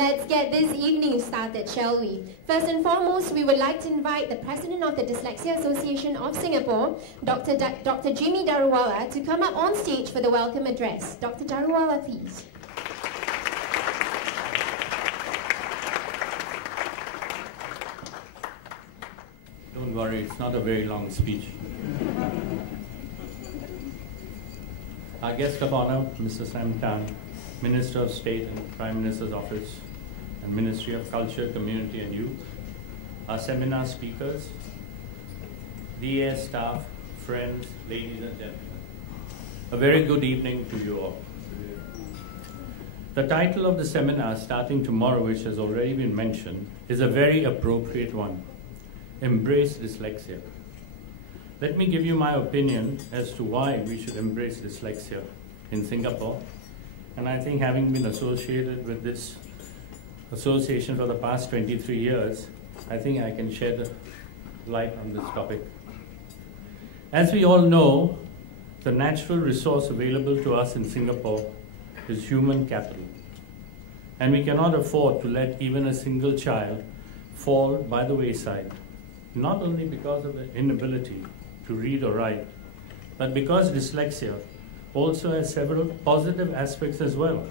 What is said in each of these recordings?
Let's get this evening started, shall we? First and foremost, we would like to invite the President of the Dyslexia Association of Singapore, Dr. Jimmy Daruwalla, to come up on stage for the welcome address. Dr. Daruwalla, please. Don't worry, it's not a very long speech. Our guest of honor, Mr. Sam Tan, Minister of State and Prime Minister's Office and Ministry of Culture, Community and Youth, our seminar speakers, DA staff, friends, ladies and gentlemen. A very good evening to you all. The title of the seminar starting tomorrow, which has already been mentioned, is a very appropriate one. Embrace dyslexia. Let me give you my opinion as to why we should embrace dyslexia in Singapore. And I think having been associated with this association for the past 23 years, I think I can shed light on this topic. As we all know, the natural resource available to us in Singapore is human capital. And we cannot afford to let even a single child fall by the wayside, not only because of the inability to read or write, but because dyslexia also has several positive aspects as well.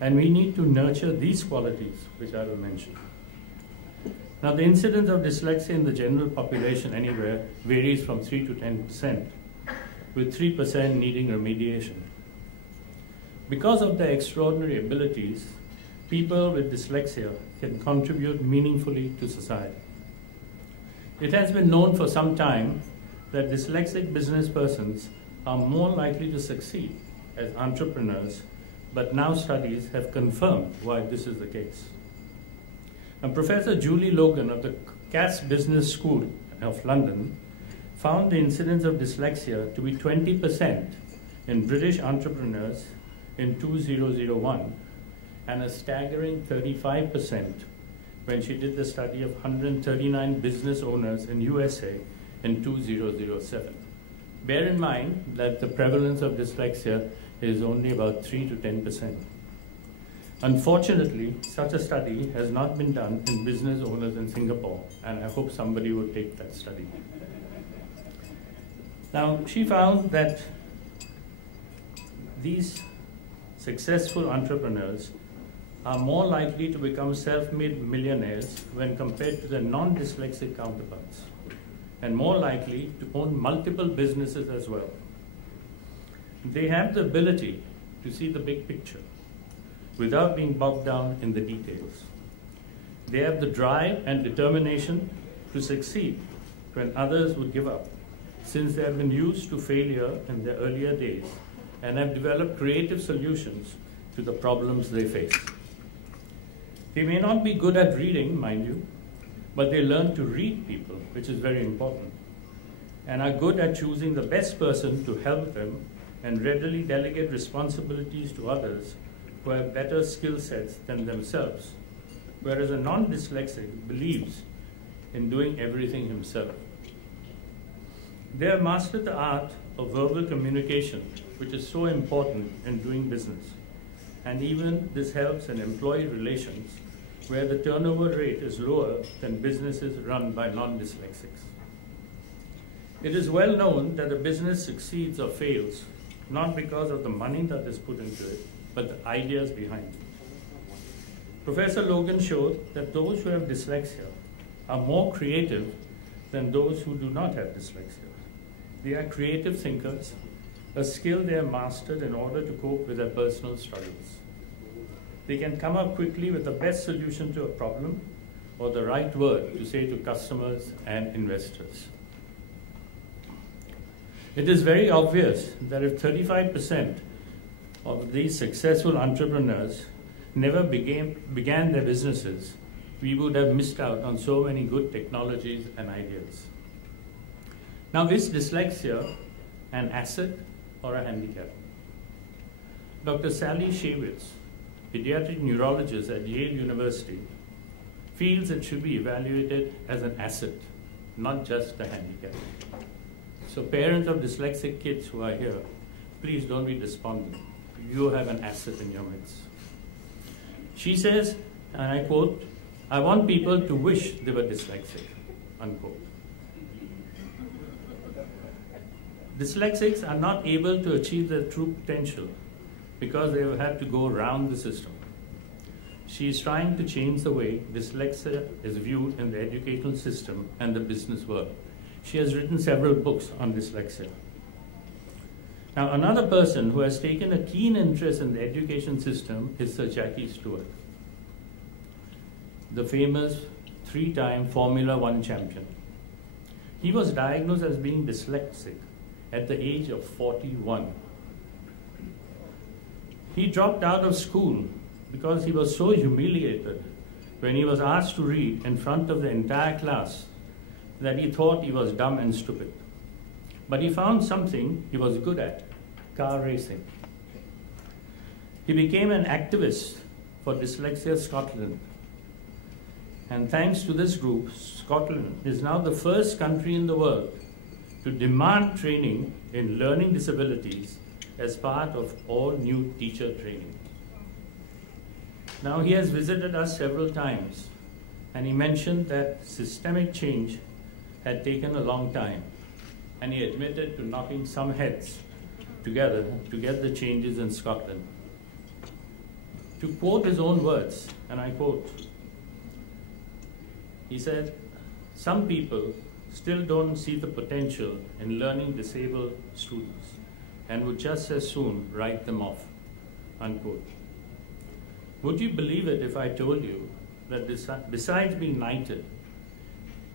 And we need to nurture these qualities, which I will mention. Now, the incidence of dyslexia in the general population anywhere varies from 3 to 10%, with 3% needing remediation. Because of their extraordinary abilities, people with dyslexia can contribute meaningfully to society. It has been known for some time that dyslexic business persons are more likely to succeed as entrepreneurs, but now studies have confirmed why this is the case. And Professor Julie Logan of the Cass Business School of London found the incidence of dyslexia to be 20% in British entrepreneurs in 2001 and a staggering 35% when she did the study of 139 business owners in USA in 2007. Bear in mind that the prevalence of dyslexia is only about 3 to 10%. Unfortunately, such a study has not been done in business owners in Singapore, and I hope somebody would take that study. Now, she found that these successful entrepreneurs are more likely to become self-made millionaires when compared to their non-dyslexic counterparts, and more likely to own multiple businesses as well. They have the ability to see the big picture without being bogged down in the details. They have the drive and determination to succeed when others would give up, since they have been used to failure in their earlier days and have developed creative solutions to the problems they face. They may not be good at reading, mind you, but they learn to read people, which is very important, and are good at choosing the best person to help them and readily delegate responsibilities to others who have better skill sets than themselves, whereas a non-dyslexic believes in doing everything himself. They have mastered the art of verbal communication, which is so important in doing business, and even this helps in employee relations, where the turnover rate is lower than businesses run by non-dyslexics. It is well known that a business succeeds or fails not because of the money that is put into it, but the ideas behind it. Professor Logan showed that those who have dyslexia are more creative than those who do not have dyslexia. They are creative thinkers, a skill they have mastered in order to cope with their personal struggles. They can come up quickly with the best solution to a problem or the right word to say to customers and investors. It is very obvious that if 35% of these successful entrepreneurs never began their businesses, we would have missed out on so many good technologies and ideas. Now, is dyslexia an asset or a handicap? Dr. Sally Shaywitz, pediatric neurologist at Yale University, feels it should be evaluated as an asset, not just a handicap. So parents of dyslexic kids who are here, please don't be despondent. You have an asset in your midst. She says And I quote, "I want people to wish they were dyslexic," unquote. Dyslexics are not able to achieve their true potential because they have had to go around the system. She is trying to change the way dyslexia is viewed in the educational system and the business world. She has written several books on dyslexia. Now, another person who has taken a keen interest in the education system is Sir Jackie Stewart, the famous 3-time Formula One champion. He was diagnosed as being dyslexic at the age of 41. He dropped out of school because he was so humiliated when he was asked to read in front of the entire class that he thought he was dumb and stupid. But he found something he was good at: car racing. He became an activist for Dyslexia Scotland. And thanks to this group, Scotland is now the first country in the world to demand training in learning disabilities as part of all new teacher training. Now, he has visited us several times, and he mentioned that systemic change had taken a long time, and he admitted to knocking some heads together to get the changes in Scotland. To quote his own words, and I quote, he said, "Some people still don't see the potential in learning disabled students and would just as soon write them off," unquote. Would you believe it if I told you that besides being knighted,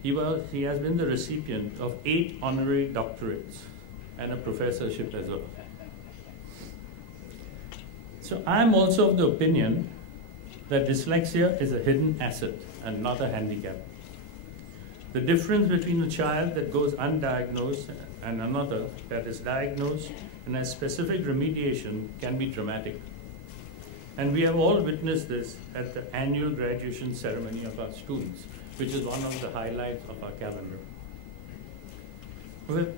he has been the recipient of 8 honorary doctorates and a professorship as well. So I'm also of the opinion that dyslexia is a hidden asset and not a handicap. The difference between a child that goes undiagnosed and another that is diagnosed and has specific remediation can be dramatic. And we have all witnessed this at the annual graduation ceremony of our students, which is one of the highlights of our calendar.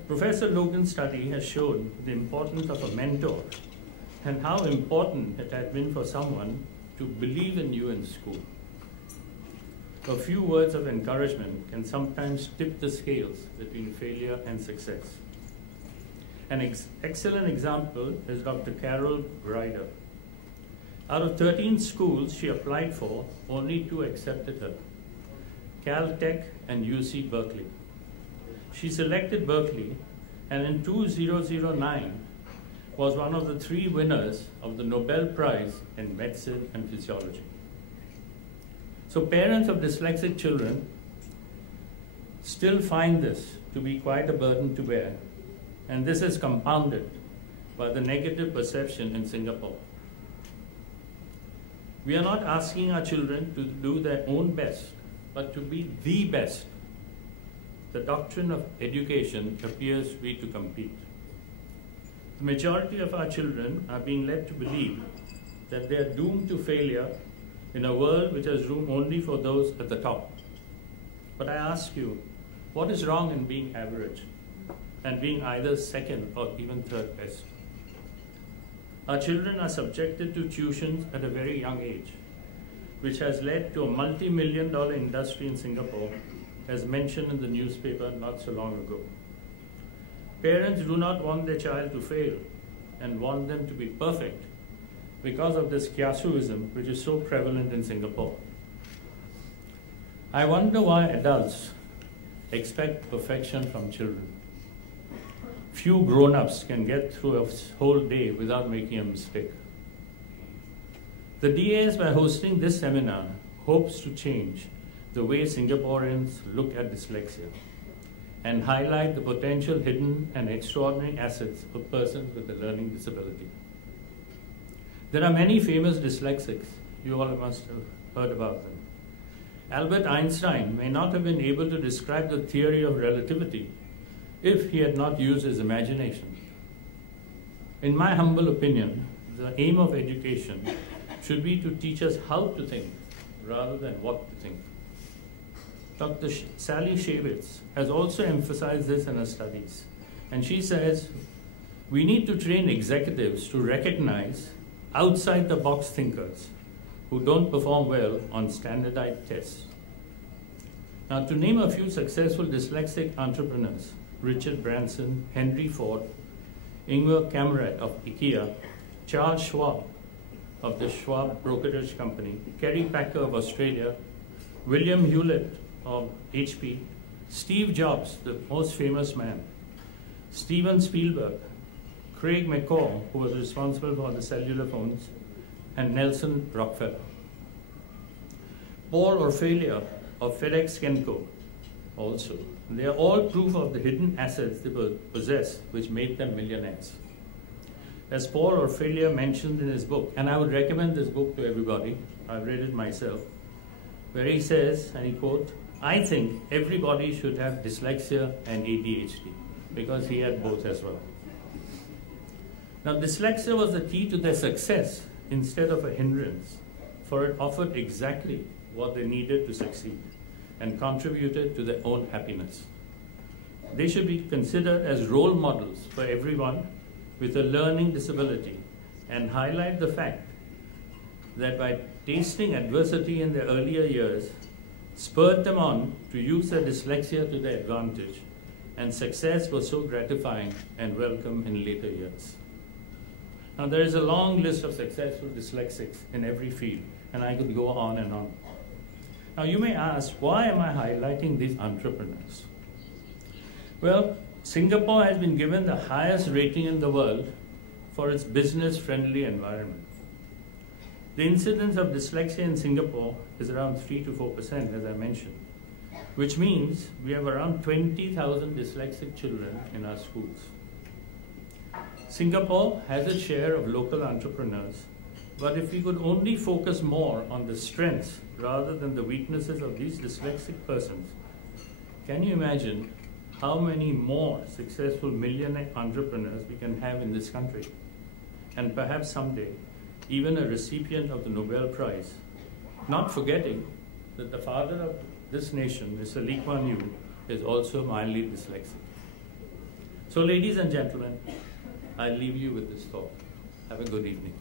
Professor Logan's study has shown the importance of a mentor and how important it had been for someone to believe in you in school. A few words of encouragement can sometimes tip the scales between failure and success. An excellent example is Dr. Carol Grider. Out of 13 schools she applied for, only 2 accepted her: Caltech and UC Berkeley. She selected Berkeley, and in 2009 was one of the 3 winners of the Nobel Prize in Medicine and Physiology. So parents of dyslexic children still find this to be quite a burden to bear, and this is compounded by the negative perception in Singapore. We are not asking our children to do their own best, but to be the best. The doctrine of education appears to be to compete. The majority of our children are being led to believe that they are doomed to failure in a world which has room only for those at the top. But I ask you, what is wrong in being average and being either second or even third best? Our children are subjected to tuitions at a very young age, which has led to a multi-million-dollar industry in Singapore, as mentioned in the newspaper not so long ago. Parents do not want their child to fail and want them to be perfect because of this kiasuism which is so prevalent in Singapore. I wonder why adults expect perfection from children. Few grown-ups can get through a whole day without making a mistake. The DAS, by hosting this seminar, hopes to change the way Singaporeans look at dyslexia and highlight the potential hidden and extraordinary assets of persons with a learning disability. There are many famous dyslexics. You all must have heard about them. Albert Einstein may not have been able to describe the theory of relativity if he had not used his imagination. In my humble opinion, the aim of education should be to teach us how to think rather than what to think. Dr. Sally Shavitz has also emphasized this in her studies, and she says we need to train executives to recognize outside-the-box thinkers who don't perform well on standardized tests. Now, to name a few successful dyslexic entrepreneurs, Richard Branson, Henry Ford, Ingvar Kamprad of IKEA, Charles Schwab of the Schwab Brokerage Company, Kerry Packer of Australia, William Hewlett of HP, Steve Jobs, the most famous man, Steven Spielberg, Craig McCaw, who was responsible for the cellular phones, and Nelson Rockefeller. Paul Orfalea of FedEx Kenco also. They are all proof of the hidden assets they possess, which made them millionaires. As Paul Orfalea mentioned in his book, and I would recommend this book to everybody, I've read it myself, where he says, and he quotes, "I think everybody should have dyslexia and ADHD," because he had both as well. Now, dyslexia was the key to their success instead of a hindrance, for it offered exactly what they needed to succeed and contributed to their own happiness. They should be considered as role models for everyone with a learning disability and highlight the fact that by tasting adversity in their earlier years, spurred them on to use their dyslexia to their advantage, and success was so gratifying and welcome in later years. Now, there is a long list of successful dyslexics in every field, and I could go on and on. Now, you may ask, why am I highlighting these entrepreneurs? Well, Singapore has been given the highest rating in the world for its business-friendly environment. The incidence of dyslexia in Singapore is around 3 to 4%, as I mentioned, which means we have around 20,000 dyslexic children in our schools. Singapore has a share of local entrepreneurs, but if we could only focus more on the strengths rather than the weaknesses of these dyslexic persons, can you imagine how many more successful millionaire entrepreneurs we can have in this country? And perhaps someday, even a recipient of the Nobel Prize, not forgetting that the father of this nation, Mr. Lee Kuan Yew, is also mildly dyslexic. So, ladies and gentlemen, I'll leave you with this thought. Have a good evening.